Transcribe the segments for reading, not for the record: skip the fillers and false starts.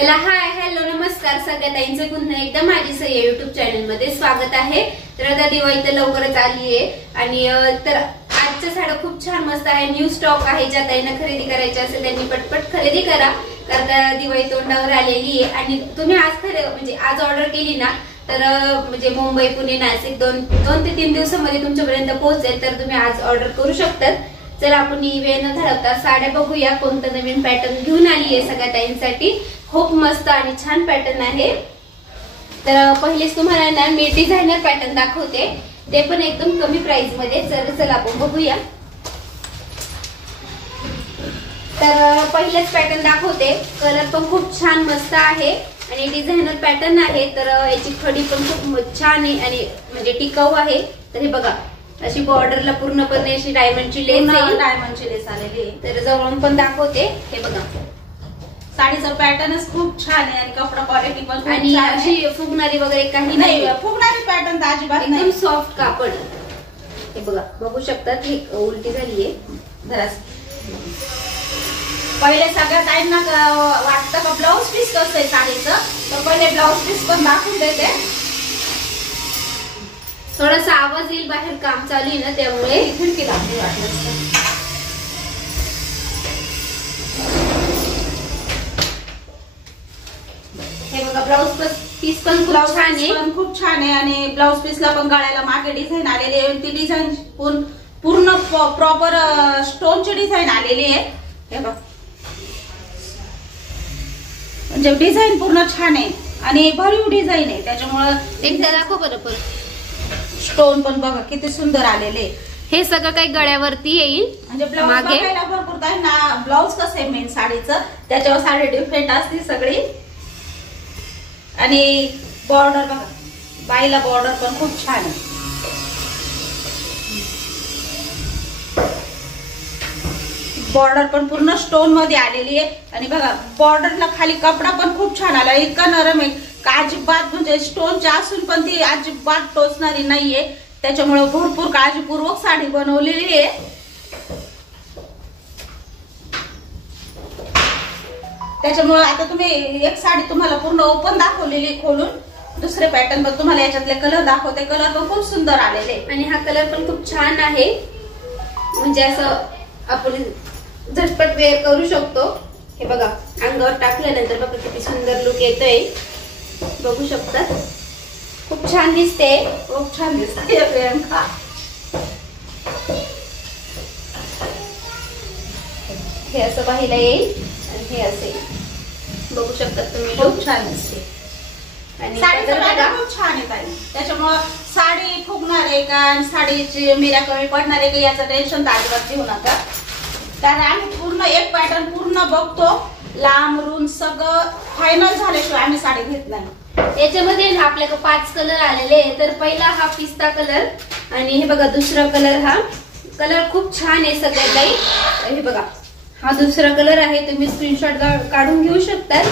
Hi hello नमस्कार सगळ्या ताईंचं पुन्हा एकदा माझी सह्या युट्यूब चॅनल मध्ये स्वागत आहे। तर आता दिवाळी तर लवकरच आली आहे आणि तर आजच्या साड्या खूप छान मस्त आहे, न्यू स्टॉक आहे। ज्या ताईंना खरेदी करायची असेल त्यांनी पटपट खरेदी करा, कारण दिवाळी तोंडावर आलेली आहे। आणि तुम्ही आज ऑर्डर केली ना तर म्हणजे मुंबई पुणे नाशिक दोन ते 3 दिवसांमध्ये तुमच्यापर्यंत पोहोचेल, तर तुम्ही आज ऑर्डर करू शकता। चला आपण वेळ न घालवता साड्या बघूया, कोणतं नवीन पॅटर्न घेऊन आली आहे सगळ्या ताईंसाठी। खूप मस्त आणि छान पॅटर्न आहे। तर पहिलेच तुम्हाला ना मी डिझायनर पॅटर्न दाखवते, ते पण एकदम कमी प्राइस मध्ये। चला आपण बघूया। तर पहिलेच पॅटर्न दाखवते, कलर पण खूप छान मस्त आहे आणि डिझायनर पॅटर्न आहे। तर याची खडी पण खूप छान आहे आणि म्हणजे टिकाऊ आहे। तर हे बघा, अशी बॉर्डरला पूर्णपणे अशी डायमंडची लेस आलेली आहे। तर जवळून पण दाखवते, हे बघा साडीचा पॅटर्नच खूप छान आहे आणि कपडा क्वालिटी पण आणि अशी फुगणारी वगैरे काही नाही, फुगणारी पॅटर्न तर अजिबात नाही, एकदम सॉफ्ट कापड। हे बघा बघू शकतात, ही उलटी झालीये जरास। पहिले सगळ्या ताईंना वाटतं का ब्लाउज पीस कसं आहे साडीचं, तर पहिले ब्लाउज पीस पण दाखवून देते। थोडासा आवाज येईल, बाहेर काम चालू आहे ना त्यामुळे खिडकी दाखवली वाटलं। हे बघा ब्लाउज पीस पण खूप छान आहे आणि ब्लाउज पीसला पण गळ्याला मागे डिझाईन आलेली आहे। ती डिझाईन पूर्ण प्रॉपर स्टोनची डिझाईन आलेली आहे। हे बघा म्हणजे डिझाईन पूर्ण छान आहे आणि भरीव डिझाईन आहे, त्याच्यामुळे एकदा दाखव बरोबर। स्टोन पण बघा किती सुंदर आलेले। हे सगळं काही गळ्यावरती येईल, म्हणजे ब्लाउज बघायला भरपूर आहे ना। ब्लाउज कसं आहे मेन साडीचं, त्याच्यावर साडी डिफरंट असते सगळी। आणि बॉर्डर बघा, बाईला बॉर्डर पण खूप छान आहे। बॉर्डर पण पूर्ण स्टोन मध्ये आलेली आहे आणि बघा बॉर्डरला खाली कपडा पण खूप छान आला, इतका नरम आहे का अजिबात म्हणजे स्टोनच्या असून पण ती अजिबात टोचणारी नाहीये। त्याच्यामुळे भरपूर काळजीपूर्वक साडी बनवलेली आहे। त्याच्यामुळे आता तुम्ही एक साडी तुम्हाला पूर्ण ओपन दाखवलेली खोलून, दुसरे पॅटर्न बघ तुम्हाला याच्यातले कलर दाखवते। कलर पण खूप सुंदर आलेले आणि हा कलर पण खूप छान आहे, म्हणजे असं आपण झटपट वेअर करू शकतो। हे बघा अंगावर टाकल्यानंतर बघा किती सुंदर लुक येतोय, बघू शकता खूप छान दिसते, खूप छान दिसते प्रियंका। हे असं पाहायला येईल आणि हे असे बघू शकता तुम्ही, खूप छान दिसते आणि साडीचा पॅटर्न खूप छान आहे ताई। त्याच्यामुळे साडी फुगणार आहे का आणि साडीची मीरा कमी पडणार आहे का याचं टेन्शन तर अजिबात घेऊ नका, कारण आम्ही पूर्ण एक पॅटर्न पूर्ण बघतो, लांब रुंद सगळं फायनल झाल्याशिवाय आम्ही साडी घेत नाही। याच्यामध्ये आपल्याकडे 5 कलर आलेले आहे। तर पहिला हा पिस्ता कलर आणि हे बघा दुसरा कलर, हा कलर खूप छान आहे सगळ्यात काही। हे बघा हा दुसरा कलर आहे, तुम्ही स्क्रीनशॉट काढून घेऊ शकता।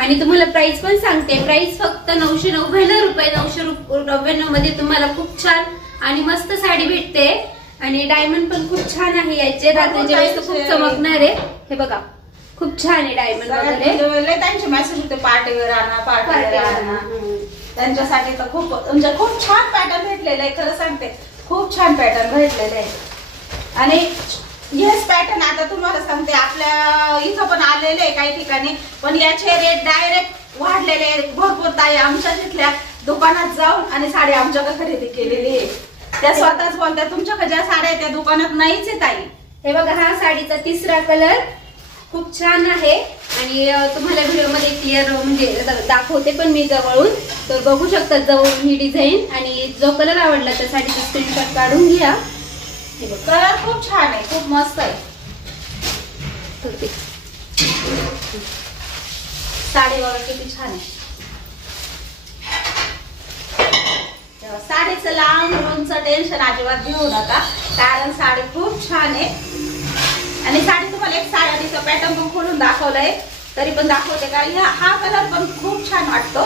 आणि तुम्हाला प्राइस पण सांगते, प्राइस फक्त 999 रुपये। 999 मध्ये तुम्हाला खूप छान आणि मस्त साडी भेटते आणि डायमंड पण खूप छान आहे याचे, रात्रीच्या वेळेस खूप चमकणार आहे। हे बघा खूप छान आहे डायमंड वगैरे। त्यांचे मेसेज होते पार्टीवेअर आणा, पार्टीवेअर आणा, त्यांच्यासाठी तर खूप म्हणजे खूप छान पॅटर्न भेटलेलं आहे। खरं सांगते खूप छान पॅटर्न भेटलेले आहे आणि हेच पॅटर्न आता तुम्हाला सांगते आपल्या इथं पण आलेले आहे काही ठिकाणी, पण याचे रेट डायरेक्ट वाढलेले भरपूर। ताई आमच्या तिथल्या दुकानात जाऊन आणि साडी आमच्याकडे खरेदी केलेली आहे, त्या स्वतःच बोलतात तुमच्याकडे ज्या साड्या त्या दुकानात नाहीच आहे ताई। हे बघा हा साडीचा तिसरा कलर खूप छान आहे आणि तुम्हाला व्हिडिओ मध्ये क्लिअर म्हणजे दाखवते पण मी जवळून, तर बघू शकता जवळून ही डिझाईन। आणि जो कलर आवडला त्या साडीचा स्क्रीनशॉट काढून घ्या। हे बघ कलर खूप छान आहे, खूप मस्त आहे। साडी बघा किती छान आहे। साडीचं लांब रुंदचं टेन्शन अजिबात घेऊ नका, कारण साडी खूप छान आहे। आणि साडी तुम्हाला एक साडीचा पॅटर्न पण खोलून दाखवलंय, तरी पण दाखवते का हा कलर पण खूप छान वाटतो,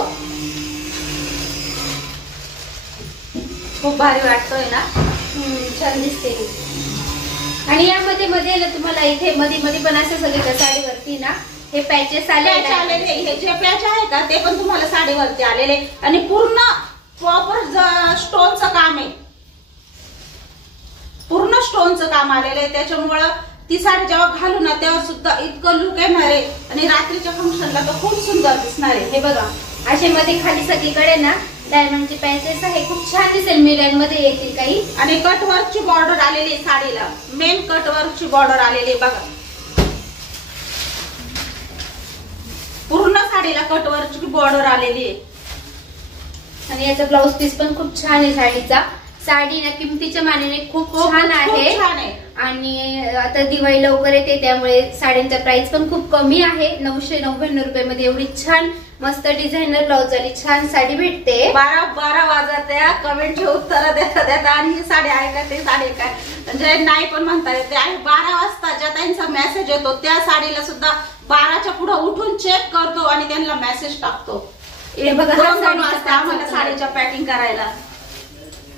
खूप भारी वाटतोय ना, छान दिसते। आणि यामध्ये मध्ये तुम्हाला इथे मध्ये मध्ये पण असं सगळ्या साडीवरती ना हे पॅचेस पॅच आलेले, हे जे पॅच आहे का ते पण तुम्हाला साडीवरती आलेले आणि पूर्ण प्रॉपर स्टोनचं काम आहे, पूर्ण स्टोनचं काम आलेलं आहे. त्याच्यामुळं ती साडी जेव्हा घालू ना तेव्हा सुद्धा इतकं लुक येणार आहे आणि रात्रीच्या फंक्शनला तर खूप सुंदर दिसणार आहे. हे बघा असे मध्ये खाली सगळीकडे ना डायमंडचे पॅचेस आहे, खूप छान दिसेल. मिरर मध्ये येतील काही आणि कटवर्कची बॉर्डर आलेली साडीला, मेन कटवर्कची बॉर्डर आलेली बघा, पूर्ण साडीला कटवर्कची बॉर्डर आलेली आहे. आणि याचा ब्लाउज पीस पण खूप छान आहे साडीचा. साडी ना किमतीच्या मानाने खूप छान आहे. आणि आता दिवाळी लवकर येते त्यामुळे साड्यांचा प्राइस पण खूप कमी आहे. 999 रुपयामध्ये एवढी छान मस्त डिझायनर ब्लाउज वाली छान साडी भेटते. 12 वाजता त्या कमेंटची उत्तर देता आणि ही साडी आहे का, ते साडी काय म्हणजे नाही पण म्हणता येते. आणि 12 वाजता ज्या त्यांचा मेसेज येतो त्या साडीला सुद्धा 12च्या पुढे उठून चेक करतो आणि त्यांना मेसेज टाकतो. हे बघा 2 वाजता आम्हाला साडीच्या पॅकिंग करायला.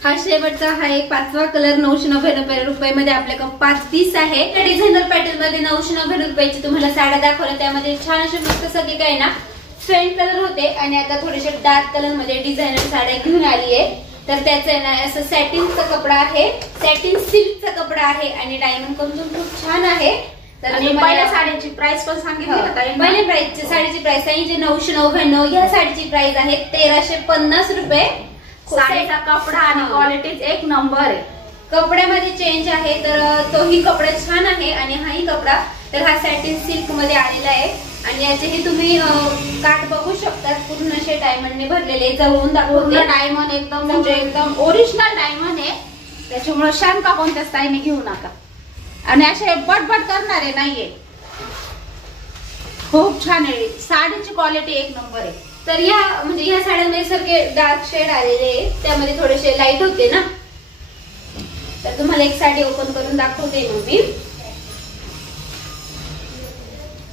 हा शेवटचा हा एक 5वा कलर 999 रुपयामध्ये आपल्याकडे 5 पीस आहे. त्या डिझायनर पॅटर्न मध्ये 999 रुपयाची तुम्हाला साड्या दाखवल्या, त्यामध्ये छान असे मस्त सगळे काय ना फेंट कलर होते आणि आता थोडेसे डार्क कलर मध्ये डिझायनर साड्या घेऊन आली आहे. तर त्याचं ना असं सॅटिनचा कपडा आहे, सॅटिन सिल्कचा कपडा आहे आणि डायमंड कमजून खूप छान आहे. तर पहिल्या साडीची प्राइस पण सांगितली होता. पहिल्या प्राइसची साडीची प्राइस आहे जे 999, ह्या साडीची प्राइस आहे 1350 रुपये. साडीचा कपडा आणि क्वालिटी एक नंबर आहे. कपड्यामध्ये चेंज आहे तर तोही कपडा छान आहे आणि हाही कपडा तर हा सॅटिन सिल्क मध्ये आलेला आहे. आणि याचेही तुम्ही काठ बघू शकता, पूर्ण असे डायमंडने भरलेले, जवळून दाखवून डायमंड एकदम म्हणजे एकदम ओरिजिनल डायमंड आहे. त्याच्यामुळे शंका कोणत्याच ताईने घेऊ नका आणि असे बटबट करणारे नाहीये. खूप छान आहे साडीची क्वालिटी एक नंबर आहे. तर या म्हणजे ह्या साड्यांमध्ये सारखे डार्क शेड आलेले आहे, त्यामध्ये थोडेसे लाईट होते ना. तर तुम्हाला एक साडी ओपन करून दाखवते मग मी.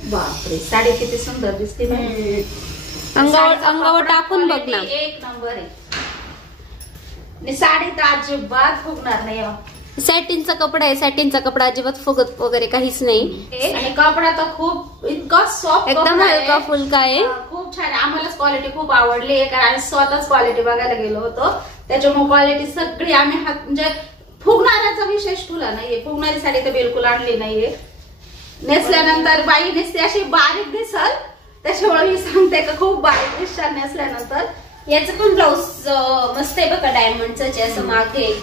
बापरे साडी किती सुंदर दिसते, अंगावर टाकून बघ ना, एक नंबर आहे. साडी तर अजिबात फुगणार नाही. सॅटिनचा कपडा आहे, सॅटिनचा कपडा अजिबात फुगत वगैरे काहीच नाही. आणि कपडा तर खूप इतका सॉफ्ट एकदम हलका फुलका आहे, खूप छान आहे. आम्हालाच क्वालिटी खूप आवडली आहे कारण आम्ही स्वतःच क्वालिटी बघायला गेलो होतो. त्याच्यामुळे क्वालिटी सगळी आम्ही म्हणजे फुगणाऱ्याचा विशेष ठेवला नाहीये. फुगणारी साडी तर बिलकुल आणली नाहीये. नेसल्यानंतर बाई नेसते अशी बारीक दिसल, त्याच्यामुळे मी सांगते का खूप बारीक दिसणार नेसल्यानंतर. याचं पण ब्लाऊज मस्त आहे बघा, डायमंडचं असं मागे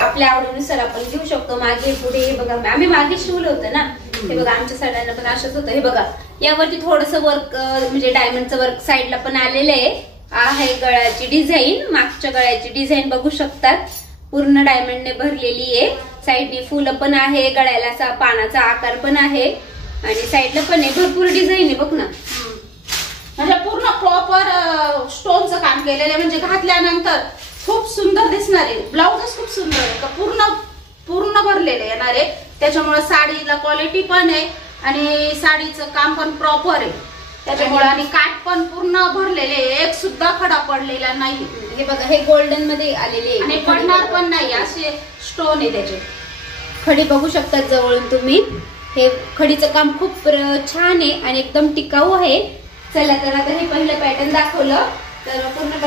आपल्या आवडीनुसार आपण घेऊ शकतो. मागे पुढे हे बघा, आम्ही मागे शिवलं होतं ना, हे बघा आमच्या साड्यांना पण असंच होतं. हे बघा यावरती थोडस वर्क म्हणजे डायमंडचं वर्क साईडला पण आलेलं आहे. गळ्याची डिझाईन, मागच्या गळ्याची डिझाईन बघू शकतात, पूर्ण डायमंडने भरलेली आहे. साईडने फुलं पण आहे, गळ्याला असा पानाचा आकार पण आहे आणि साईडला पण आहे, भरपूर डिझाईन आहे बघ ना. म्हणजे पूर्ण प्रॉपर स्टोनचं काम केलेलं आहे, म्हणजे घातल्यानंतर खूप सुंदर दिसणार आहे. ब्लाउजच खूप सुंदर आहे, पूर्ण भरलेले येणार आहे. त्याच्यामुळे साडीला क्वालिटी पण आहे आणि साडीचं काम पण प्रॉपर आहे त्याच्यामुळे. आणि काठ पण पूर्ण भरलेले, एक सुद्धा खडा पडलेला नाही. हे बघा हे गोल्डन मध्ये आलेले आणि पडणार पण नाही असे स्टोन आहे त्याचे. खडी बघू शकतात जवळून तुम्ही. हे खडीचं काम खूप छान आहे आणि एकदम टिकाऊ आहे. चला तर आता हे पहिलं पॅटर्न दाखवलं तर पूर्ण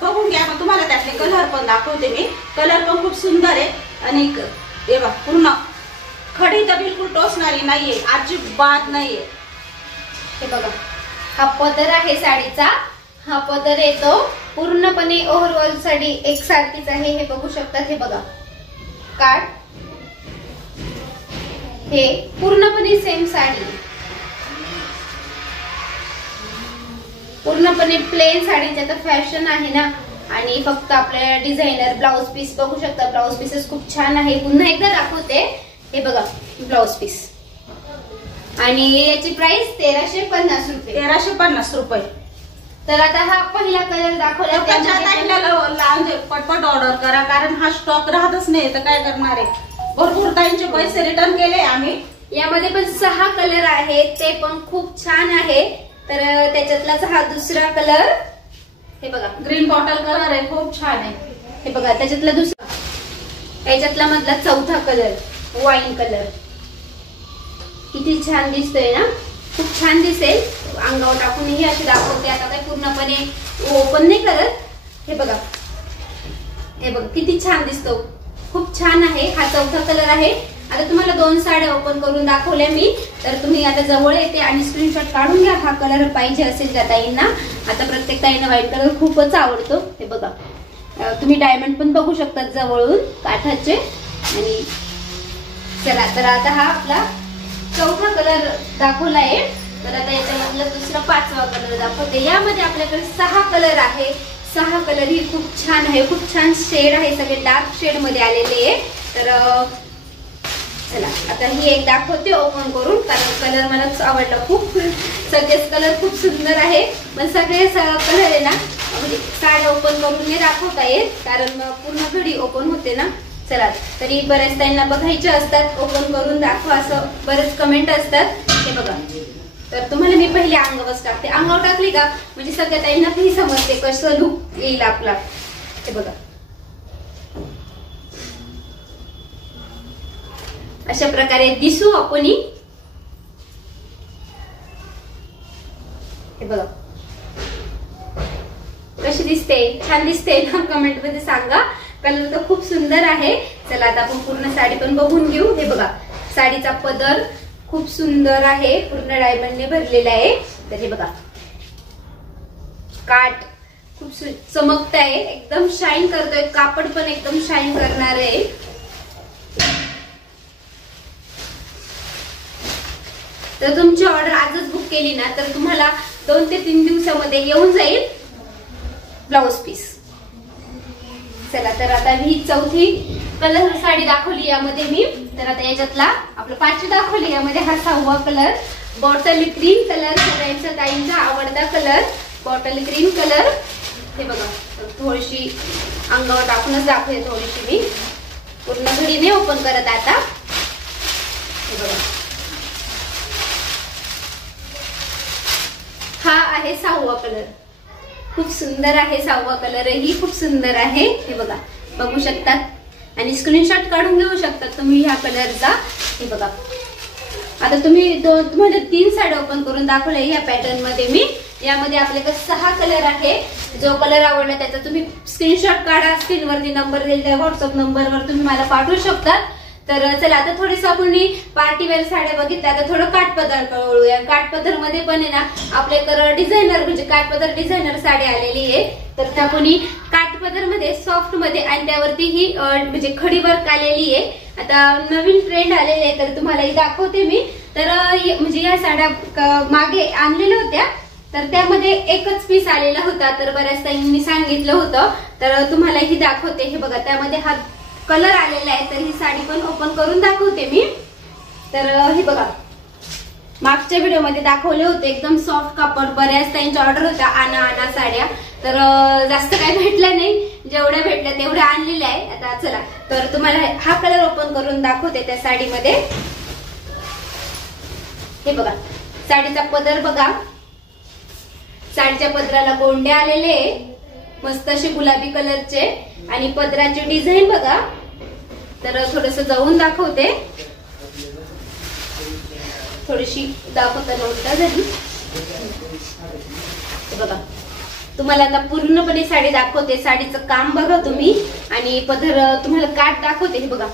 बघून घ्या. मग तुम्हाला त्यातले कलर पण दाखवते मी. कलर पण खूप सुंदर आहे आणि हे बघा पूर्ण खडी तर बिलकुल टोचणारी नाहीये, अजिबात नाहीये. हे बघा हा पदर आहे साडीचा, हा पदर येतो पूर्णपणे ओव्हरऑल साडी एकसारखीच आहे. हे बघू शकतात, हे बघा काठ, हे पूर्णपणे सेम साडी, पूर्णपणे प्लेन साडीची आता फॅशन आहे ना. आणि फक्त आपल्या डिझायनर ब्लाउज पीस बघू शकता, ब्लाउज पीसेस खूप छान आहे. पुन्हा एकदा दाखवते, हे बघा ब्लाउज पीस आणि याची प्राइस 1350 रुपये. 1350 रुपये. तर आता हा पहिला कलर दाखवला, पटपट ऑर्डर करा कारण हा स्टॉक राहतच नाही तर काय करणार आहे. भरपूर ताईंचे पैसे रिटर्न केले आम्ही. यामध्ये पण 6 कलर आहेत, ते पण खूप छान आहे. तर त्याच्यातलाच हा दुसरा कलर, हे बघा ग्रीन बॉटल कलर आहे, खूप छान आहे. हे बघा त्याच्यातला दुसरा, याच्यातला मधला चौथा कलर वाईन कलर, किती छान दिसतोय ना. खूप छान दिसेल. अंगावर टाकूनही अशी दाखवते. आता काही पूर्णपणे ओपन नाही करत. हे बघा, हे बघा किती छान दिसतो. खूप छान आहे. हा चौथा कलर आहे. आता तुम्हाला 2 साड्या ओपन करून दाखवल्या मी, तर तुम्ही आता जवळ येते आणि स्क्रीनशॉट काढून घ्या. हा कलर पाहिजे असेल त्या ताईंना. आता प्रत्येक ताईंना व्हाईट कलर खूपच आवडतो. हे बघा, तुम्ही डायमंड पण बघू शकता जवळून काठाचे. आणि चला, तर आता हा आपला चौथा कलर दाखवला आहे. तर आता याच्यामधला दुसरा 5वा कलर दाखवते. यामध्ये आपल्याकडे 6 कलर आहे. 6 कलर ही खूप छान आहे. खूप छान शेड आहे. सगळे डार्क शेड मध्ये आलेले आहे. तर चला, आता ही एक दाखवते ओपन करून, कारण कलर मलाच आवडला खूप. सगळेच कलर खूप सुंदर आहे. पण सगळे कलर आहे ना, म्हणजे साड्या ओपन करून नाही दाखवता येत, कारण पूर्ण घडी ओपन होते ना. चला, तरी बऱ्याच ताईंना बघायचे असतात, ओपन करून दाखवा असं बरेच कमेंट असतात. हे बघा, तर तुम्हाला मी पहिले अंगावर टाकते. अंगावर टाकली का म्हणजे सगळ्या ताईंना काही समजते कसं लुक येईल आपला. हे बघा, अशा प्रकारे दिसू आपण. हे बघा कशी दिसते, छान दिसते ना, कमेंट मध्ये सांगा. कलर तर खूप सुंदर आहे. चला, आता आपण पूर्ण साडी पण बघून घेऊ. हे बघा, साडीचा पदर खूप सुंदर आहे, पूर्ण डायमंडने भरलेला आहे. तर हे बघा, काठ खूप चमकत आहे, एकदम शाईन करतोय. कापड पण एकदम शाईन करणार आहे. तर तुमची ऑर्डर आजच बुक केली ना, तर तुम्हाला 2 ते 3 दिवसामध्ये येऊन जाईल ब्लाउज पीस. चला, तर आता ही चौथी कलर साडी दाखवली यामध्ये मी. तर आता याच्यातला आपलं 5वी दाखवली, यामध्ये हा 6वा कलर बॉटल ग्रीन कलर. सगळ्यांचा ताईंचा आवडता कलर बॉटल ग्रीन कलर. हे बघा, थोडीशी अंगावर टाकूनच दाखवते. थोडीशी मी पूर्ण घडी नाही ओपन करत आता. हे बघा, हा आहे 6वा कलर. खूप सुंदर आहे. 6वा कलर ही खूप सुंदर आहे. हे बघा, बघू शकतात आणि स्क्रीनशॉट काढून घेऊ शकतात तुम्ही ह्या कलरचा. हे बघा, आता तुम्हाला 3 साड्या ओपन करून दाखवल्या ह्या पॅटर्न मध्ये मी. यामध्ये आपल्याकडे 6 कलर आहे. जो कलर आवडला त्याचा तुम्ही स्क्रीनशॉट काढा. स्क्रीनवरती नंबर दिलेला आहे, व्हॉट्सअप नंबरवर तुम्ही मला पाठवू शकता. तर चला, आता थोडीस आपण पार्टीवेअर साड्या बघितल्या. आता थोडं काठपदर वळूया. काठपदर मध्ये पण आहे ना आपल्याकडे डिझायनर, म्हणजे काठपदर डिझायनर साडी आलेली आहे. तर त्या कोणी काठपदर मध्ये सॉफ्ट मध्ये आणि त्यावरती ही म्हणजे खडी वर्क आलेली आहे. आता नवीन ट्रेंड आलेले आहे, तर तुम्हाला दाखवते मी. तर म्हणजे या साड्या मागे आणलेल्या होत्या, तर त्यामध्ये एकच पीस आलेला होता. तर बऱ्याच ताईंनी सांगितलं होतं, तर तुम्हाला ही दाखवते. हे बघा, त्यामध्ये हा कलर आलेला आहे. तर ही साडी पण ओपन करून दाखवते मी. तर हे बघा, मागच्या व्हिडिओमध्ये दाखवले होते एकदम सॉफ्ट कापड. बऱ्याच ताईंच्या ऑर्डर होत्या आणा साड्या, तर जास्त काही भेटलं नाही. जेवढ्या भेटल्या तेवढ्या आणलेल्या आहे. आता चला, तर तुम्हाला हा कलर ओपन करून दाखवते त्या साडीमध्ये. हे बघा, साडीचा पदर बघा. साडीच्या पदराला गोंडे आलेले मस्त असे गुलाबी कलरचे आणि पदराची डिझाईन बघा. तर थोडस जाऊन दाखवते. थोडीशी दाखवताना उलटा झाली. बघा, तुम्हाला आता पूर्णपणे साडी दाखवते. साडीचं काम बघा तुम्ही आणि पदर तुम्हाला काठ दाखवते. हे बघा,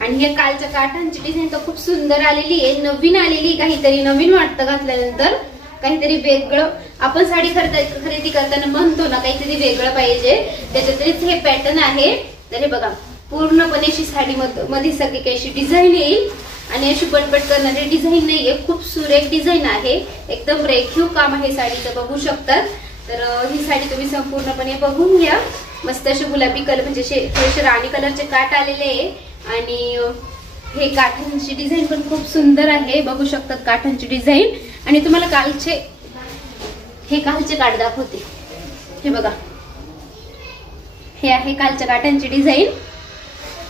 आणि हे कालच्या काठांची डिझाईन तर खूप सुंदर आलेली आहे. नवीन आलेली, काहीतरी नवीन वाटतं घातल्यानंतर. काहीतरी वेगळं आपण साडी खरेदी करताना म्हणतो ना, काहीतरी वेगळं पाहिजे, त्याच्यातच हे पॅटर्न आहे. तर हे बघा, पूर्णपणे अशी साडी मध्ये सगळी काही अशी डिझाईन येईल आणि अशी पटपट करणारी डिझाईन नाहीये. खूप सुरेख डिझाईन आहे, एकदम रेखीव काम आहे साडीचं, बघू शकतात. तर ही साडी तुम्ही संपूर्णपणे बघून घ्या. मस्त असे गुलाबी कलर, म्हणजे थोडेसे राणी कलरचे काठ आलेले आहे आणि हे काठांची डिझाईन पण खूप सुंदर आहे, बघू शकतात काठांची डिझाईन. आणि तुम्हाला कालचे काठ दाखवते. हे बघा, हे आहे कालच्या काठांची डिझाईन.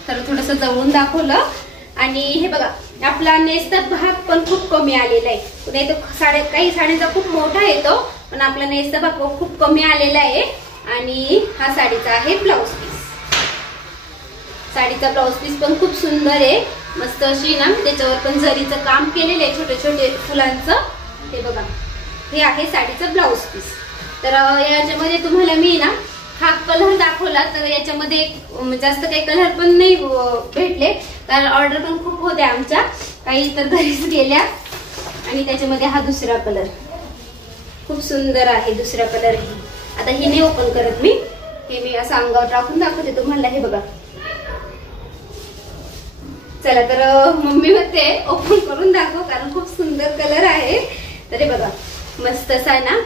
तर थोडस जवळून दाखवलं. आणि हे बघा, आपला नेसतात भाग पण खूप कमी आलेला आहे. नाही तर काही साड्यांचा खूप मोठा येतो, पण आपला नेसता भाग खूप कमी आलेला आहे. आणि हा साडीचा आहे ब्लाउज पीस. साडीचा ब्लाउज पीस पण खूप सुंदर आहे. मस्त अशी ना त्याच्यावर पण जरीचं काम केलेलं आहे, छोटे छोटे फुलांचं. हे बघा, हे आहे साडीचं ब्लाऊज पीस. तर याच्यामध्ये तुम्हाला मी ना हा कलर दाखवला, तर याच्यामध्ये जास्त काही कलर पण नाही भेटले, कारण ऑर्डर पण खूप होत्या आमच्या, काही तर घरीच गेल्या. आणि त्याच्यामध्ये हा दुसरा कलर खूप सुंदर आहे, दुसरा कलर. आता हे नाही ओपन करत मी, हे मी असं अंगावर टाकून दाखवते तुम्हाला. हे बघा, चला तर मम्मी म्हणते ओपन करून दाखव, कारण खूप सुंदर कलर आहे. तर हे बघा, मस्त असा ना.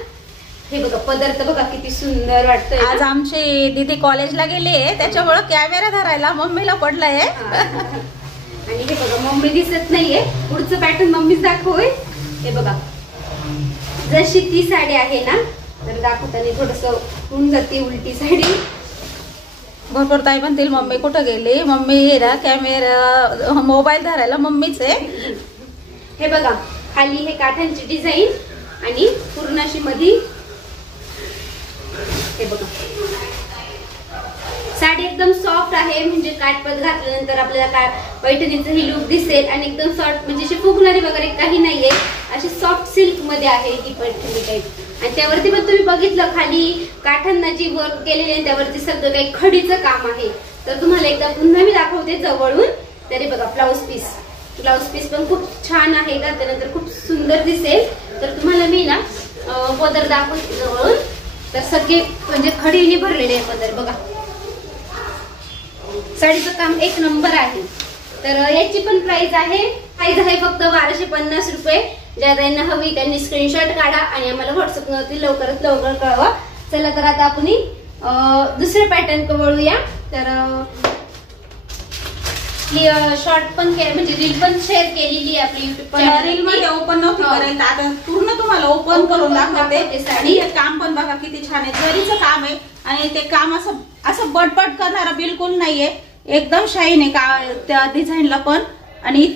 हे बघा, पदार्थ बघा किती सुंदर वाटतोय. आज आमची दीदी कॉलेजला गेली आहे, त्याच्यामुळे कॅमेरा धरायला मम्मीला पडलाय. आणि हे बघा, मम्मी दिसत नाहीये, पुढचं पॅटर्न मम्मीच दाखवय. हे बघा, जशी ती साडी आहे ना, तर दाखवताना थोडस होऊन जाते उलटी साडी. भरपूर ताई म्हणतील मम्मी कुठं गेली, मम्मी ना कॅमेरा मोबाईल धरायला मम्मीच आहे. हे बघा, खाली हे काठांची डिझाईन आणि पूर्ण अशी मधी. हे बघा, साडी एकदम सॉफ्ट आहे, म्हणजे काठपद घातल्यानंतर आपल्याला पैठणीचं ही लुक दिसेल. आणि एकदम सॉफ्ट, म्हणजे अशी फुगणारी वगैरे काही नाहीये, अशी सॉफ्ट सिल्क मध्ये आहे ही पैठणी टाईप. आणि त्यावरती पण तुम्ही बघितलं, खाली काठांना जी वर्क केलेली आहे त्यावरती सगळं काही खडीचं काम आहे. तर तुम्हाला एकदा पुन्हा मी दाखवते जवळून. तरी बघा, ब्लाऊज पीस पण खूप छान आहे का, त्यानंतर खूप सुंदर दिसेल. तर तुम्हाला मी ना पदर दाखवते जवळून. तर सगळे म्हणजे खडीने भरलेले आहे पदर बघा. साडीचं काम एक नंबर आहे. तर याची पण प्राइस आहे फक्त 1250 रुपये. ज्या त्यांना हवी त्यांनी स्क्रीनशॉट काढा आणि आम्हाला व्हॉट्सअप वरती लवकरात लवकर कळवा. चला तर आता आपण दुसऱ्या पॅटर्न कडे वळूया. तर शॉर्ट पण म्हणजे रील पण शेअर केलेली आहे आपली युट्यूब पण रील मध्ये ओपन नव्हती करायला, आता पूर्ण तुम्हाला ओपन करून दाखवते. साडी काम पण बघा किती छान आहे, जरीचं काम आहे. आणि ते काम असं बटबट करणारा बिलकुल नाहीये, एकदम शाईन आहे का त्या डिझाईनला पण. आणि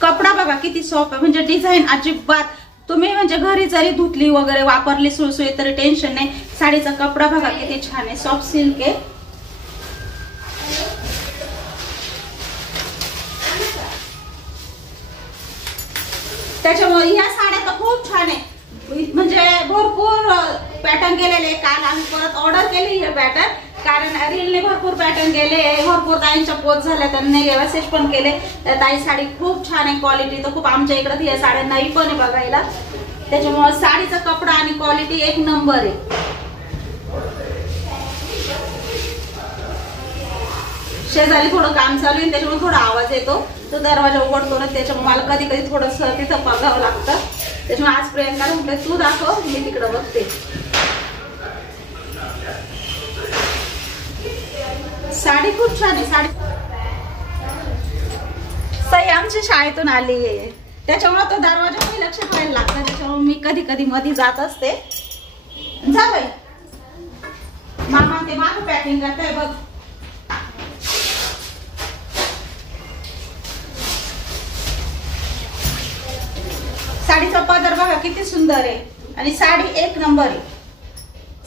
कपडा बघा किती सॉफ्ट आहे, म्हणजे डिझाईन अजिबात तुम्ही म्हणजे घरी जरी धुतली वगैरे वापरली सुळसुळी तरी टेन्शन नाही. साडीचा कपडा बघा किती छान आहे, सॉफ्ट सिल्क आहे. त्याच्यामुळे ह्या साड्या तर खूप छान आहे, म्हणजे भरपूर पॅटर्न गेलेले. काल आम्ही परत ऑर्डर केली हे पॅटर्न, कारण रीलने भरपूर पॅटर्न गेले, भरपूर ताईंच्या पोच झाल्या, त्यांनी मेसेज पण केले. ताई साडी खूप छान आहे, क्वालिटी तर खूप आमच्या इकडे या साड्या नाही पण आहे बघायला. त्याच्यामुळे साडीचा कपडा आणि क्वालिटी एक नंबर आहे. शेजारी थोडं काम चालू आहे, त्याच्यामुळे थोडा आवाज येतो, तो दरवाजा उघडतो ना, त्याच्यामुळे मला कधी कधी थोडस तिथं बघावं लागतं. त्याच्यामुळे आज प्रियंका म्हटलं तू दाखव, मी तिकडं बघते. साडी खूप छान आहे. साडी सई आमची शाळेतून आली आहे, त्याच्यामुळे तो दरवाजा लक्ष ठेवायला लागतं. त्याच्यामुळे मी कधी कधी मध्ये जात असते. जा बाई, मामा ते मागं पॅकिंग करताय बघ. साडीचा पदर बघा किती सुंदर आहे आणि साडी एक नंबर आहे.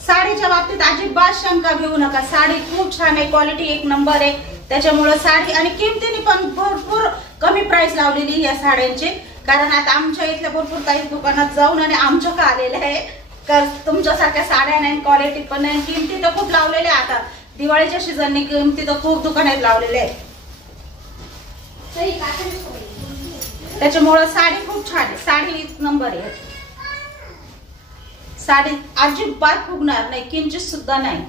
साडीच्या बाबतीत अजिबात शंका घेऊ नका, साडी खूप छान आहे, क्वालिटी एक नंबर आहे. त्याच्यामुळे साडी आणि किमतीने पण भरपूर कमी प्राइस लावलेली या साड्यांची. कारण आता आमच्या इथल्या भरपूर काही दुकानात जाऊन आणि आमच्या का आलेलं आहे, तर तुमच्यासारख्या साड्या नाही, क्वालिटी पण नाही, किमती तर खूप लावलेल्या. आता दिवाळीच्या सीझनने किमती तर खूप दुकानात लावलेले आहे. त्याच्यामुळे साडी खूप छान आहे, साडी एक नंबर आहे. साडी अजिबात फुगणार नाही, किंचित सुद्धा नाही.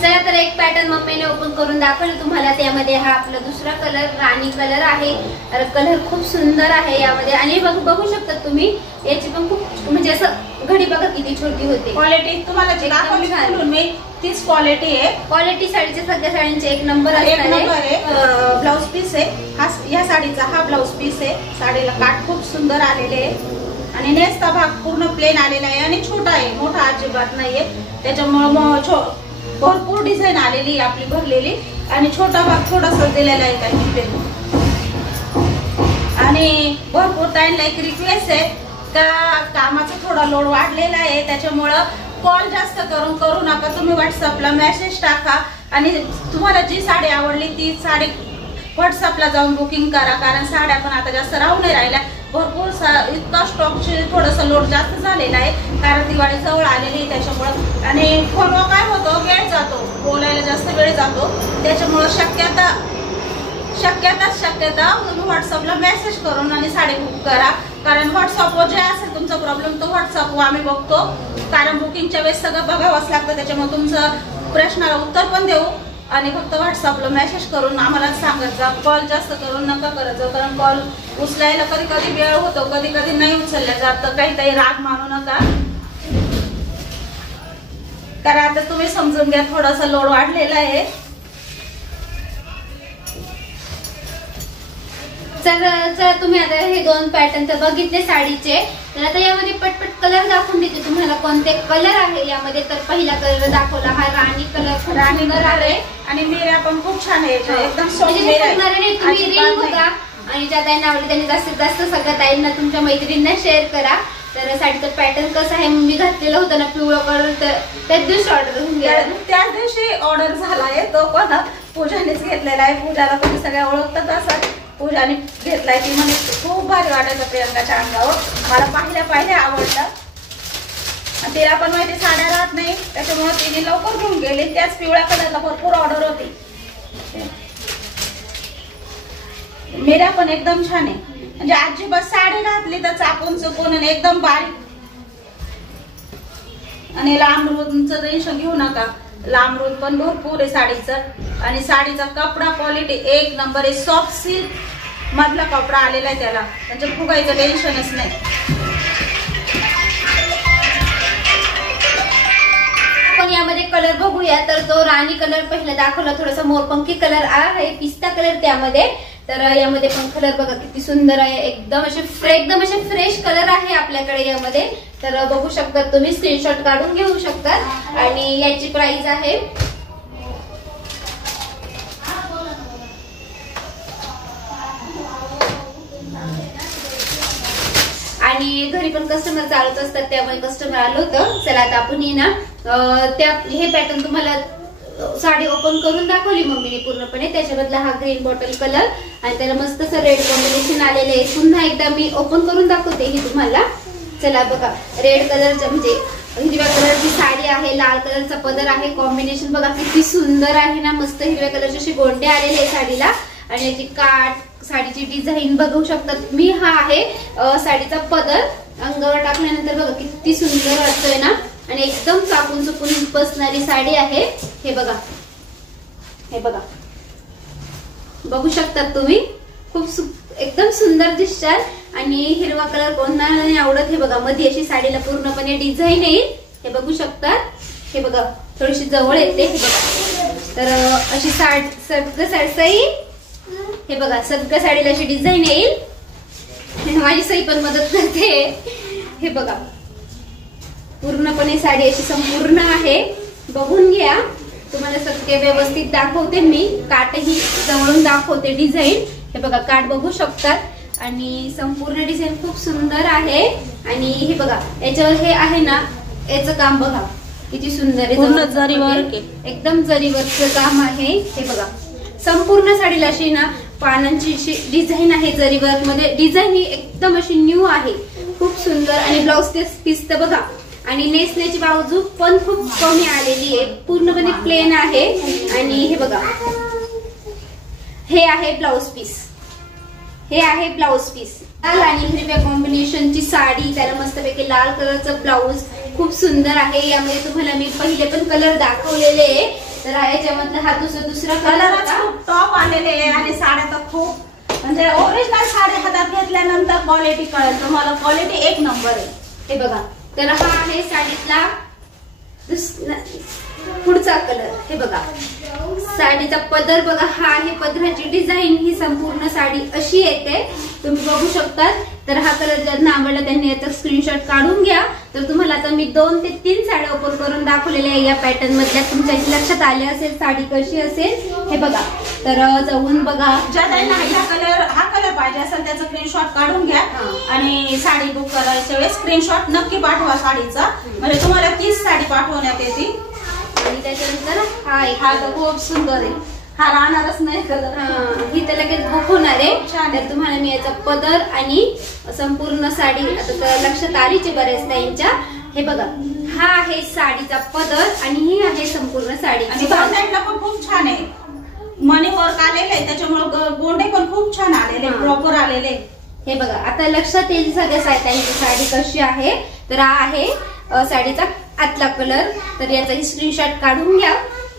चला तर एक पॅटर्न मम्मीने ओपन करून दाखवलं तुम्हाला. त्यामध्ये हा आपला दुसरा कलर राणी कलर आहे. कलर खूप सुंदर आहे यामध्ये. आणि बघू शकता तुम्ही, याची पण खूप म्हणजे असं घडी बघा किती छोटी होते. क्वालिटी तुम्हाला जी दाखवली म्हणून मी तीच क्वालिटी आहे. क्वालिटी साडीच्या सगळ्या साड्यांचे एक नंबर आहे. ब्लाउज पीस आहे हा, या साडीचा हा ब्लाउज पीस आहे. साडीला काठ खूप सुंदर आलेले आहे आणि नेसता भाग पूर्ण प्लेन आलेला आहे आणि छोटा आहे, मोठा अजिबात नाहीये. त्याच्यामुळे भरपूर डिझाईन आलेली आपली भरलेली आणि छोटा भाग थोडासा दिलेला आहे काही प्लेन. आणि भरपूर ताईंना एक रिक्वेस्ट आहे का कामाचा थोडा लोड वाढलेला आहे, त्याच्यामुळं कॉल जास्त करू नका. तुम्ही व्हॉट्सअपला मेसेज टाका आणि तुम्हाला जी साडी आवडली ती साडी व्हॉट्सअपला जाऊन बुकिंग करा, कारण साड्या पण आता जास्त राहू नाही राहिल्या. भरपूर इतका स्टॉकचे थोडंसं लोड जास्त झालेला आहे, कारण दिवाळी जवळ आलेली आहे त्याच्यामुळं. आणि फोनवर काय होतं, वेळ जातो, बोलायला जास्त वेळ जातो, त्याच्यामुळं शक्यता तुम्ही व्हॉट्सअपला मेसेज करून आणि साडी बुक करा. कारण व्हॉट्सअपवर जे असेल तुमचा प्रॉब्लेम तो व्हॉट्सअपवर आम्ही बघतो, कारण बुकिंगच्या वेळेस सगळं बघावंच लागतं. त्याच्यामुळे तुमचं प्रश्नाला उत्तर पण देऊ आणि फक्त व्हॉट्सअपला मेसेज करून आम्हाला सांगत जा. कॉल जास्त करून नका करत जाऊ, कारण कॉल उचलायला कधी कधी वेळ होतो, कधी कधी नाही उचलल्या जात, तर काही राग मानू नका. कारण आता तुम्ही समजून घ्या, थोडासा लोड वाढलेला आहे. तर तुम्ही आता हे 2 पॅटर्न तर बघितले साडीचे. तर आता यामध्ये पटपट कलर दाखवून देते तुम्हाला कोणते कलर आहे यामध्ये. तर पहिला कलर दाखवला हा राणी कलर, राणी कलर आहे आणि मेऱ्या पण खूप छान आहे, एकदम तुम्ही रील बघा आणि ज्या ताईंना आवडली त्यांनी जास्तीत जास्त सगळ्या ताईंना तुमच्या मैत्रिणींना शेअर करा. तर साडीचं पॅटर्न कसं आहे, मी घातलेलं होतं ना पिवळं कलर, तर त्याच दिवशी ऑर्डर होऊन गेला. त्याच दिवशी ऑर्डर झाला आहे, तो पण पूजानेच घेतलेला आहे. पूजाला तुम्ही सगळ्या ओळखतात असं, पूजाने घेतलाय. ती म्हणे खूप भारी वाटायचं प्रियंकाच्या अंगावर, मला पाहिल्या आवडलं. तिला पण माहिती साड्या राहत नाही, त्याच्यामुळे तिने लवकर घेऊन गेली. त्याच पिवळ्या कलरला भरपूर ऑर्डर होती. मेऱ्या पण एकदम छान आहे, म्हणजे अजिबात साडी घातली तर चापून चुकून आणि एकदम बारीक. आणि लांब रुंदचं टेन्शन घेऊ नका, लांब रुंद पण भरपूर आहे साडीचं. आणि साडीचा कपडा क्वालिटी एक नंबर आहे, सॉफ्ट सिल्क मधला कपडा आलेला आहे त्याला, म्हणजे फुगायचं टेन्शनच नाही. पण यामध्ये कलर बघूया. तर तो राणी कलर पहिला दाखवला, थोडासा मोरपंखी कलर आहे, पिस्ता कलर त्यामध्ये. तर यामध्ये पण कलर बघा किती सुंदर आहे, एकदम असे फ्रेश कलर आहे आपल्याकडे यामध्ये. तर बघू शकता तुम्ही, स्क्रीनशॉट काढून घेऊ शकता. आणि याची प्राइस आहे आणि घरी पण कस्टमर चालूच असतात, त्यामुळे कस्टमर आलं होतं. चला आता आपण हे पॅटर्न तुम्हाला साडी ओपन करून दाखवली मम्मीने पूर्णपणे. त्याच्याबद्दल हा ग्रीन बॉटल कलर आणि त्याला मस्त असं रेड कॉम्बिनेशन आलेले आहे. पुन्हा एकदा मी ओपन करून दाखवते ही तुम्हाला. चला बघा, रेड कलरच्या म्हणजे हिरव्या कलरची साडी आहे, लाल कलरचा पदर आहे, कॉम्बिनेशन बघा किती सुंदर आहे ना. मस्त हिरव्या कलरचे असे गोंडे आलेले आहे साडीला. आणि याची काठ, साडीची डिझाईन बघू शकता तुम्ही. हा आहे साडीचा पदर, अंगावर टाकल्यानंतर बघा किती सुंदर वाटतोय ना. आणि एकदम चापून चुकून बसणारी साडी आहे. हे बघा बघू शकतात तुम्ही, खूप एकदम सुंदर दिसतात. आणि हिरवा कलर कोणता नाही आवडत. हे बघा मध्ये अशी साडीला पूर्णपणे डिझाईन येईल, हे बघू शकतात. हे बघा थोडीशी जवळ येते, हे बघा. तर अशी सगळं सई, हे बघा सगळ्या साडीला अशी डिझाईन येईल. माझी सई पण मदत करते. हे बघा पूर्णपणे साडी अशी संपूर्ण आहे, बघून घ्या. तुम्हाला सगळे व्यवस्थित दाखवते मी, काठही जवळून दाखवते डिझाईन. हे बघा काठ बघू शकतात आणि संपूर्ण डिझाईन खूप सुंदर आहे. आणि हे बघा याच्यावर हे आहे ना, याचं काम बघा किती सुंदर आहे, एकदम जरीवरचं काम आहे. हे बघा संपूर्ण साडीला अशी ना पानांची डिझाईन आहे, जरीवर्क मध्ये डिझाईन ही एकदम अशी न्यू आहे, खूप सुंदर. आणि ब्लाउज पीस तर बघा, आणि नेसण्याची बाजू पण खूप कमी आलेली आहे, पूर्णपणे प्लेन आहे. आणि हे बघा हे आहे ब्लाउज पीस, हे आहे ब्लाउज पीस. लाल आणि हिरव्या कॉम्बिनेशनची साडी, त्याला मस्तपैकी लाल कलरचं ब्लाउज खूप सुंदर आहे. यामध्ये तुम्हाला मी पहिले पण कलर दाखवलेले आहे. तर याच्यामधला हा दुसरा कलर खूप टॉप आलेले आहे. आणि साड्या तर खूप म्हणजे ओरिजिनल साड्या हातात घेतल्यानंतर क्वालिटी कळेल तुम्हाला, क्वालिटी एक नंबर आहे. हे बघा, तर हा आहे साडीतला पुढचा कलर. हे बघा साडीचा पदर बघा, हा आहे पदराची डिझाईन. ही संपूर्ण साडी अशी येते, तुम्ही बघू शकता. तर हा कलर ज्यांना आवडला त्यांनी याचा स्क्रीनशॉट काढून घ्या. तर तुम्हाला आता मी 2 ते 3 साड्या ओपन करून दाखवलेल्या आहे या पॅटर्न मधल्या. तुमच्या लक्षात आले असेल साडी कशी असेल. हे बघा, तर जाऊन बघा, ज्यांना हा कलर पाहिजे असेल त्याचा स्क्रीनशॉट काढून घ्या. आणि साडी बुक करायच्या वेळेस स्क्रीनशॉट नक्की पाठवा साडीचा, म्हणजे तुम्हाला 30 साडी पाठवण्यात येतील. आणि त्याच्यानंतर हा तर खूप सुंदर आहे. हा राहणारच नाही कलर. ही तर लगेच बुक होणार आहे. छान आहे. तर तुम्हाला मी याचा पदर आणि संपूर्ण साडी आता तर लक्षात आलीच आहे बऱ्याच ताईंच्या. हे बघा, हा आहे साडीचा पदर आणि ही आहे संपूर्ण साडी. आणि साईडला पण खूप छान आहे, मनी वर्क आलेलं आहे, त्याच्यामुळे गोंडे पण खूप छान आलेले, प्रॉपर आलेले. हे बघा, आता लक्षात येईल सगळ्या ताईंची साडी कशी आहे. तर हा आहे साडीचा आतला कलर. तर याचा स्क्रीनशॉट काढून घ्या.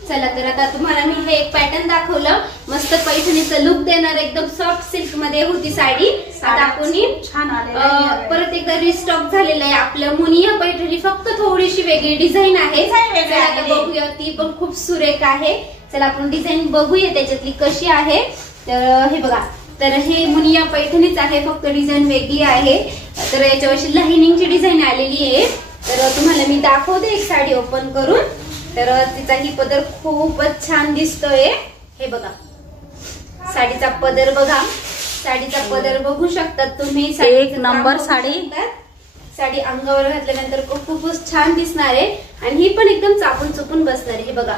चला, तर आता तुम्हाला मी हे एक पॅटर्न दाखवलं, मस्त पैठणीचं लुक देणार, एकदम सॉफ्ट सिल्क मध्ये होती साडी. आता आपण छान परत एकदा रिस्टॉक झालेलं आहे आपलं मुनिया पैठणी, फक्त थोडीशी वेगळी डिझाईन आहे. बघूया, ती पण खूप सुरेख आहे. चला आपण डिझाईन बघूया त्याच्यातली कशी आहे. तर हे बघा, तर हे मुनिया पैठणीच आहे, फक्त डिझाईन वेगळी आहे. तर याच्यावरची लाइनिंगची डिझाईन आलेली आहे. तर तुम्हाला मी दाखवते एक साडी ओपन करून. तर तिचा ही पदर खूपच छान दिसतोय. हे बघा, साडीचा पदर बघा, साडीचा पदर बघू शकतात तुम्ही. एक नंबर साडी. साडी अंगावर घातल्यानंतर खूपच छान दिसणार आहे आणि ही पण एकदम चापून चुपून बसणार आहे. हे बघा,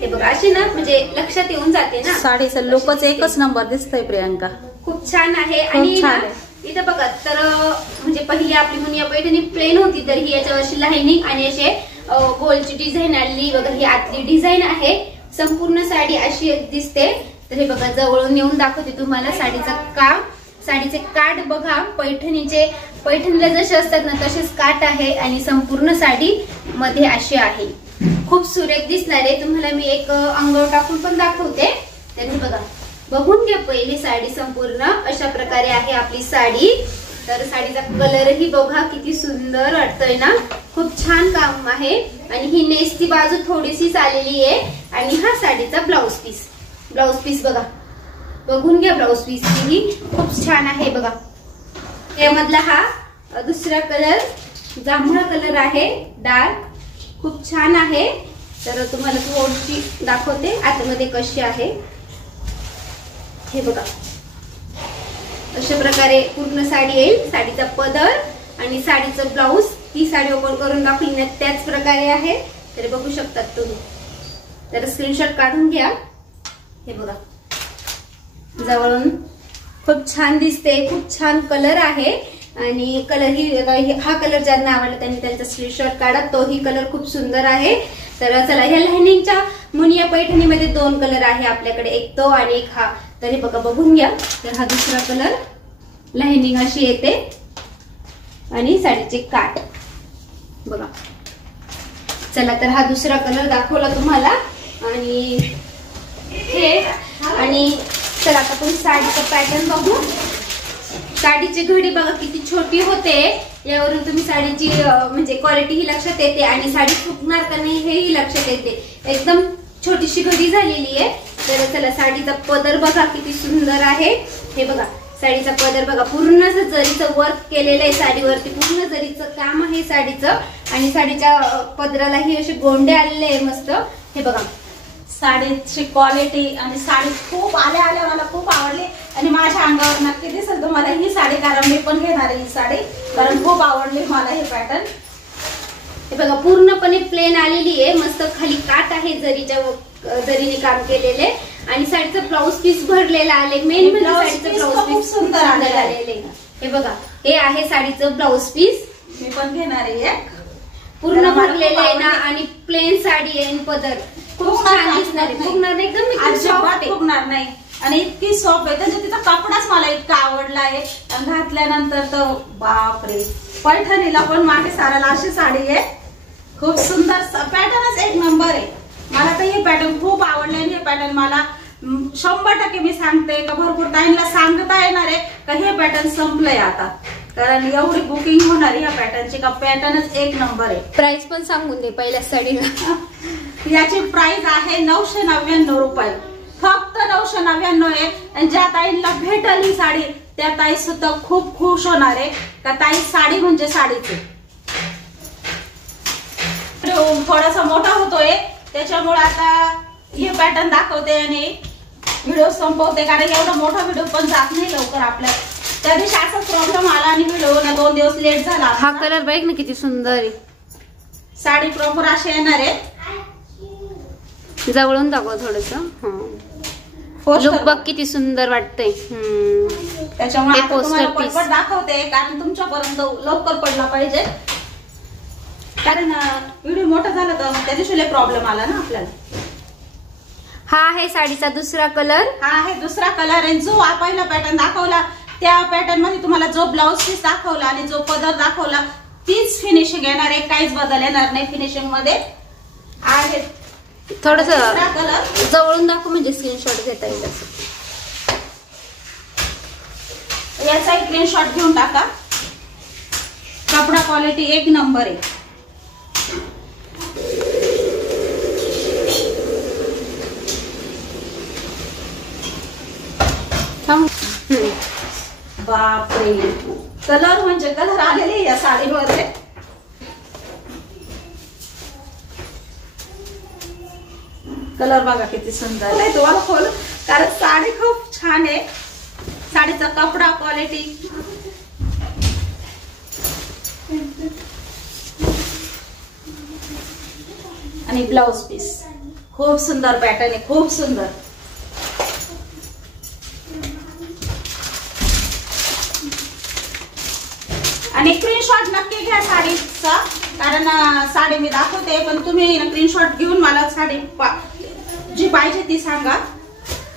हे बघा, अशी ना म्हणजे लक्षात येऊन जाते ना. साडीचा लुकच एकच नंबर दिसतोय प्रियंका, खूप छान आहे. आणि इथं बघा, तर म्हणजे पहिली आपली मुनिया पैठणी प्लेन होती, तर ही याच्यावरची लाइनिंग आणि असे गोलची डिझाईन आली बघा. ही आतली डिझाईन आहे. संपूर्ण साडी अशी दिसते. तर हे बघा, जवळून येऊन दाखवते तुम्हाला साडीचं काम. साडीचे काठ बघा, पैठणीला जसे असतात ना तसेच काठ आहे आणि संपूर्ण साडी मध्ये अशी आहे. खूप सुरेख दिसणार आहे. तुम्हाला मी एक अंगावर टाकून पण दाखवते. तर हे बघा, बघून घ्या पहिली साडी संपूर्ण अशा प्रकारे आहे आपली साडी. तर साडीचा कलरही बघा किती सुंदर वाटतोय ना, खूप छान काम आहे. आणि ही नेसची बाजू थोडीशीच आलेली आहे. आणि हा साडीचा ब्लाउज पीस बघा, बघून घ्या. ब्लाउज पीस ही खूप छान आहे बघा. यामधला हा दुसरा कलर जांभळा कलर आहे, डार्क, खूप छान आहे. तर तुम्हाला थोडीशी दाखवते आतमध्ये कशी आहे. हे बघा, अशा प्रकारे पूर्ण साडी येईल. साडीचा पदर आणि साडीचं ब्लाऊज, ती साडी ओपन करून दाखवली त्याच प्रकारे आहे. तर बघू शकतात तुम्ही. तर स्क्रीनशॉट काढून घ्या. हे बघा, जवळून खूप छान दिसते, खूप छान कलर आहे. आणि कलर ही हा कलर ज्यांना आवडला त्यांनी त्यांचा स्क्रीनशॉट काढा. तोही कलर खूप सुंदर आहे. तर चला, ह्या लाइनिंगच्या मुनिया पैठणीमध्ये 2 कलर आहे आपल्याकडे, एक तो आणि एक हा. तर हे बघा, बघून घ्या. तर हा दुसरा कलर, लाइनिंग अशी येते आणि साडीचे काठ बघा. चला, तर हा दुसरा कलर दाखवला तुम्हाला. आणि हे आणि चला आता आपण साडीचं पॅटर्न बघू. साडीची घडी बघा किती छोटी होते. यावरून तुम्ही साडीची म्हणजे क्वालिटी ही लक्षात येते आणि साडी फुटणार का नाही हेही लक्षात येते. एकदम छोटीशी घडी झालेली आहे. तर चला, साडीचा पदर बघा किती सुंदर आहे. हे बघा, साडीचा पदर बघा, पूर्ण जरीचं वर्क केलेलं आहे साडीवरती, पूर्ण जरीचं काम आहे साडीचं. आणि साडीच्या पदरालाही असे गोंडे आलेले आहे मस्त. हे बघा, साडीची क्वालिटी आणि साडी खूप आल्या मला खूप आवडली आणि माझ्या अंगावर नक्की दिसेल तुम्हाला ही साडी, कारण मी पण घेणार आहे ही साडी, कारण खूप आवडली मला हे पॅटर्न. हे बघा, पूर्णपणे प्लेन आलेली आहे, मस्त खाली काठ आहे जरीने काम केलेले आणि साडीचं ब्लाऊज पीस भरलेलं आले. मेन म्हणजे साडीचं ब्लाऊज पीस सुंदर आलेले. हे बघा, हे आहे साडीचं ब्लाऊज पीस. मी पण घेणार आहे. पूर्ण भरलेलं आहे ना आणि प्लेन साडी आहे. पदर खूप छान दिसणार आहे, फुगणार नाही, एकदम फुगणार नाही आणि इतकी सॉफ्ट आहे. त्याच्या तिचा कपडाच मला इतका आवडला आहे. घातल्यानंतर तर बापरे, पैठणीला पण मागे साराला अशी साडी आहे. खूप सुंदर पॅटर्नच एक नंबर आहे. मला तर हे पॅटर्न खूप आवडले आणि हे पॅटर्न मला 100% मी सांगते का भरपूर ताईंना सांगता येणार आहे का हे पॅटर्न संपलंय आता, कारण एवढी बुकिंग होणार या पॅटर्नची का पॅटर्नच एक नंबर आहे. प्राइस पण सांगून दे पहिल्या साडीला. याची प्राइस आहे 999 रुपये, फक्त 999 आहे. आणि ज्या ताईंना भेटल ही साडी त्या ताई सुद्धा खूप खुश होणार आहे का ताई साडी म्हणजे साडीच आहे. थोडासा मोठा होतोय त्याच्यामुळे आता हे पॅटर्न दाखवते आणि व्हिडिओ संपवते, कारण एवढा मोठा व्हिडिओ पण जात नाही लवकर आपल्या. त्या दिवशी असा प्रॉब्लेम आला आणि व्हिडिओ 2 दिवस लेट झाला. हा कलर बघ ना किती सुंदर आहे. साडी प्रॉपर अशी येणार आहे. जवळून दाखव थोडस. लुक बघ किती सुंदर वाटतंय. त्याच्यामुळे पोस्टर पीस दाखवते कारण तुमच्यापर्यंत लवकर पडला पाहिजे. कारण व्हिडिओ मोठा झाला तर त्या दिवशी प्रॉब्लेम आला ना आपल्याला. हा आहे साडीचा दुसरा कलर. हा आहे दुसरा कलर आहे. जो पहिला पॅटर्न दाखवला त्या पॅटर्न मध्ये तुम्हाला जो ब्लाउज पीस दाखवला आणि जो पदर दाखवला तीच फिनिशिंग येणार आहे. काहीच बदल येणार नाही फिनिशिंग मध्ये. आहे थोडस कलर जवळून दाखव म्हणजे स्क्रीनशॉट घेता येईल. याचा एक स्क्रीनशॉट घेऊन टाका. कपडा क्वालिटी एक नंबर आहे. बापरे कलर म्हणजे कलर आलेले या साडीमध्ये. कलर बघा किती सुंदर आहे. तुम्हाला खोल कारण साडी खूप छान आहे. साडीचा कपडा क्वालिटी आणि ब्लाउज पीस खूप सुंदर पॅटर्न आहे. खूप सुंदर. आणि स्क्रीनशॉट नक्की घ्या साडीचा कारण साडी मी दाखवते पण तुम्ही स्क्रीनशॉट घेऊन मला साडी जी पाहिजे ती सांगा.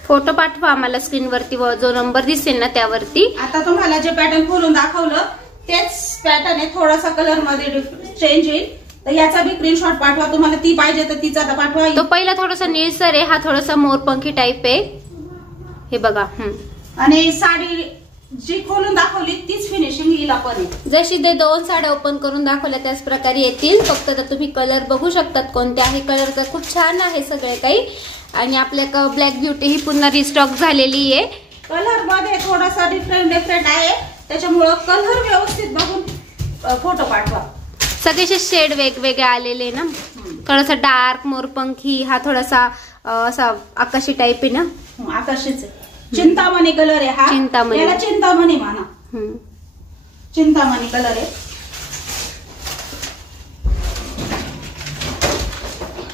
फोटो पाठवा आम्हाला स्क्रीनवरती जो नंबर दिसेल ना त्यावरती. आता तुम्हाला जे पॅटर्न खोलून दाखवलं तेच पॅटर्न आहे. थोडासा कलर मध्ये चेंज येईल तर याचा बी स्क्रीनशॉट पाठवा. तुम्हाला ती पाहिजे तर तिचा पाठवा. तो पहिला थोडासा निळसर आहे. हा थोडासा मोरपंखी टाइप आहे. हे बघा. आणि साडी जी खोलून दाखवली तीच फिनिशिंग येईल. आपण जशी ते 2 साड्या ओपन करून दाखवल्या त्याच प्रकारे येतील. फक्त आता तुम्ही कलर बघू शकतात कोणते आहे. कलर तर खूप छान आहे सगळे काही. आणि आपल्या ब्लॅक ब्युटी ही पुन्हा रिस्टॉक झालेली आहे. कलर मध्ये थोडासा डिफरंट आहे त्याच्यामुळं कलर व्यवस्थित बघून फोटो पाठवा. सगळेचे शेड वेगवेगळे आलेले ना. थोडासा डार्क मोरपंखी. हा थोडासा असा आकाशी टाइप आहे ना. आकाशीच आहे. चिंतामणी कलर आहे हा. चिंतामणी. याला चिंतामणी म्हणा. चिंतामणी कलर आहे.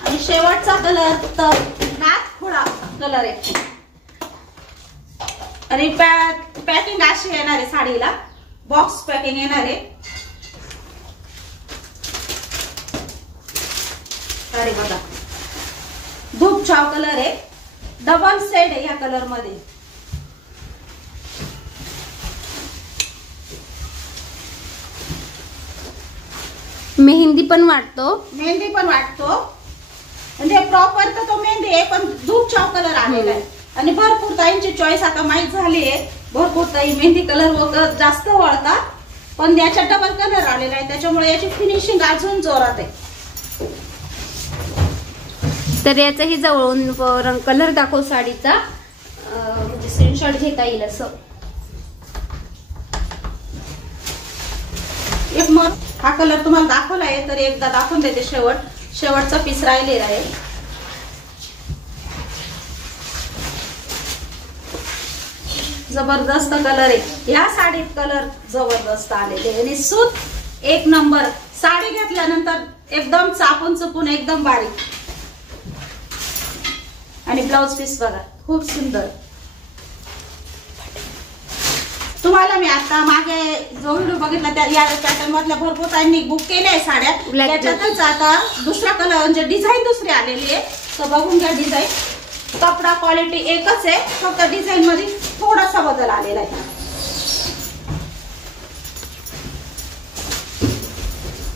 आणि शेवटचा कलर तर नाथखोळा कलर आहे. आणि पॅकिंग अशी येणार आहे साडीला. बॉक्स पॅकिंग येणार आहे. अरे बघा धूप चाव कलर आहे. डबल सेड आहे या कलर मध्ये. मेहंदी पण वाटतो. मेहंदी पण वाटतो म्हणजे प्रॉपर तर तो मेहंदी आहे पण धूप चाव कलर आलेला आहे. आणि भरपूर ताईंची चॉईस आता माहीत झाली आहे. भरपूर ताई मेहंदी कलर वगैरे जास्त वळतात पण याच्यात डबल कलर आलेला आहे त्याच्यामुळे याची फिनिशिंग अजून जोरात आहे. तर याचाही जवळून कलर दाखव साडीचा म्हणजे स्क्रीनशॉट घेता येईल असं. एक मग हा कलर तुम्हाला दाखवला आहे तर एकदा दाखवून देते. शेवटचा पीस राहिलेला आहे. जबरदस्त कलर आहे. या साडीत कलर जबरदस्त आलेले आणि सूत एक नंबर. साडी घेतल्यानंतर एकदम चापून चुपून एकदम बारीक. आणि ब्लाउज पीस बघा खूप सुंदर. तुम्हाला मी आता मागे जो व्हिडिओ बघितला त्या या पॅटर्न मधल्या भरपूर ताईंनी बुक केल्या आहे साड्या. त्याच्यातच आता दुसरा कलर म्हणजे डिझाईन दुसरी आलेली आहे तर बघून घ्या डिझाईन. कपडा क्वालिटी एकच आहे फक्त डिझाईन मध्ये थोडासा बदल आलेला आहे.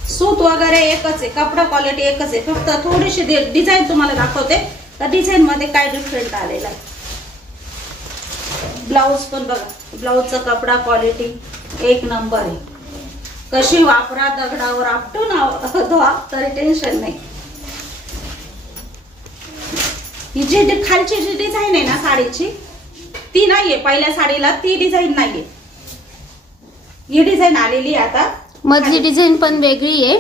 सूत वगैरे एकच आहे. कपडा क्वालिटी एकच आहे फक्त थोडीशी डिझाईन तुम्हाला दाखवते तर डिझाईन मध्ये काय डिफरंट आलेला आहे. ब्लाउज पण बघा. ब्लाउजचा कपडा क्वालिटी एक नंबर आहे. कशी वापरा दगडावर आपटून धुवा तरी टेन्शन नाही. ही जी खालची जी डिझाईन आहे ना साडीची ती नाहीये. पहिल्या साडीला ती डिझाईन नाहीये. ही डिझाईन आलेली आता. मधली डिझाईन पण वेगळी आहे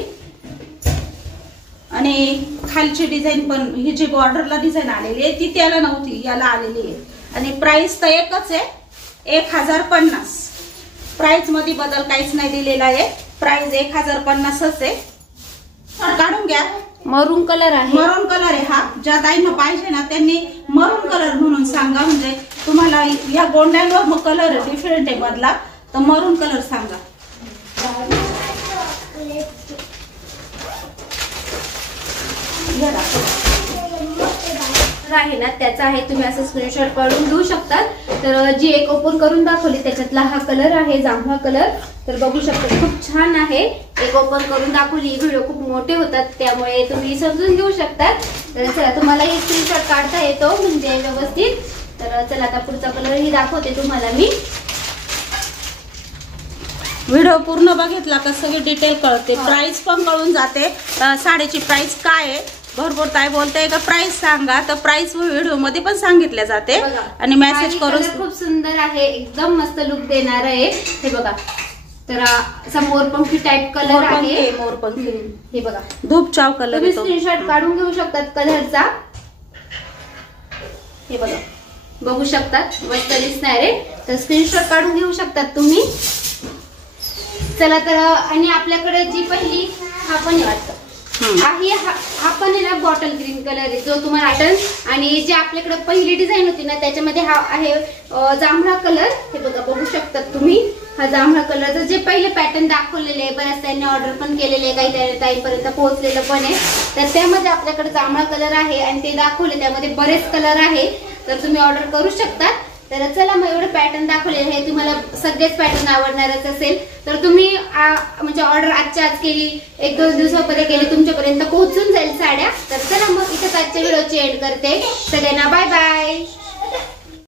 आणि खालची डिझाईन पण ही जी बॉर्डरला डिझाईन आलेली आहे ती त्याला नव्हती याला आलेली आहे. आणि प्राइस तर एकच आहे 1050. प्राइस मध्ये बदल काहीच नाही दिलेला आहे. प्राइस 1050च आहे. काढून घ्या. मरून कलर आहे. मरून कलर आहे हा. ज्या ताईंना पाहिजे ना त्यांनी मरून कलर म्हणून सांगा, म्हणजे तुम्हाला या गोंड्यांवर मग कलर डिफरंट आहे मधला, तर मरून कलर सांगा. आहे ना त्याचा आहे, तुम्ही असं स्क्रीनशॉट काढून घेऊ शकतात. तर जी एक ओपन करून दाखवली त्याच्यातला हा कलर आहे, जांभळा कलर. तर बघू शकता खूप छान आहे. एक ओपन करून दाखवली, व्हिडिओ खूप मोठे होतात त्यामुळे तुम्ही समजून घेऊ शकतात. तर चला तुम्हाला एक स्क्रीनशॉट काढता येतो म्हणजे व्यवस्थित. तर चला आता पुढचा कलर ही दाखवते तुम्हाला मी. व्हिडिओ पूर्ण बघितला का सगळी डिटेल कळते, प्राइस पण कळून जाते. साडीची प्राइस काय आहे, भरपूर ताई बोलते का प्राइस सांगा, तर प्राइस व्हिडिओ मध्ये पण सांगितले जाते आणि मेसेज करून. खूप सुंदर आहे, एकदम मस्त लुक देणार आहे. हे बघा, तर समोर पंखी टाइप कलर आहे, मोरपंखी. हे बघा धूप चाव कलर. तुम्ही स्क्रीनशॉट काढून घेऊ शकतात कलरचा. हे बघा बघू शकतात, मस्त दिसणार आहे. तर स्क्रीनशॉट काढून घेऊ शकतात तुम्ही. चला तर आणि आपल्याकडे जी पहिली हा पण वाटतं हा पण आहे ना बॉटल ग्रीन कलर आहे जो तुम्हाला आठवण. आणि जी आपल्याकडे पहिली डिझाईन होती ना त्याच्यामध्ये हा आहे जांभळा कलर. हे बघा बघू शकतात तुम्ही, हा जांभळा कलरचं जे पहिले पॅटर्न दाखवलेले आहे, बऱ्याच त्यांनी ऑर्डर पण केलेले आहे, काही ताईंपर्यंत पोहोचलेलं पण आहे. तर त्यामध्ये आपल्याकडे जांभळा कलर आहे आणि ते दाखवले त्यामध्ये बरेच कलर आहे, तर तुम्ही ऑर्डर करू शकता. तर चला मग एवढे पॅटर्न दाखवले, हे तुम्हाला सगळेच पॅटर्न आवडणारच असेल. तर तुम्ही म्हणजे ऑर्डर आजच्या आज केली, 1-2 दिवसामध्ये केली, तुमच्यापर्यंत पोहोचून जाईल साड्या. तर चला मग इथेच आजच्या व्हिडिओची एंड करते. सगळ्यांना बाय बाय.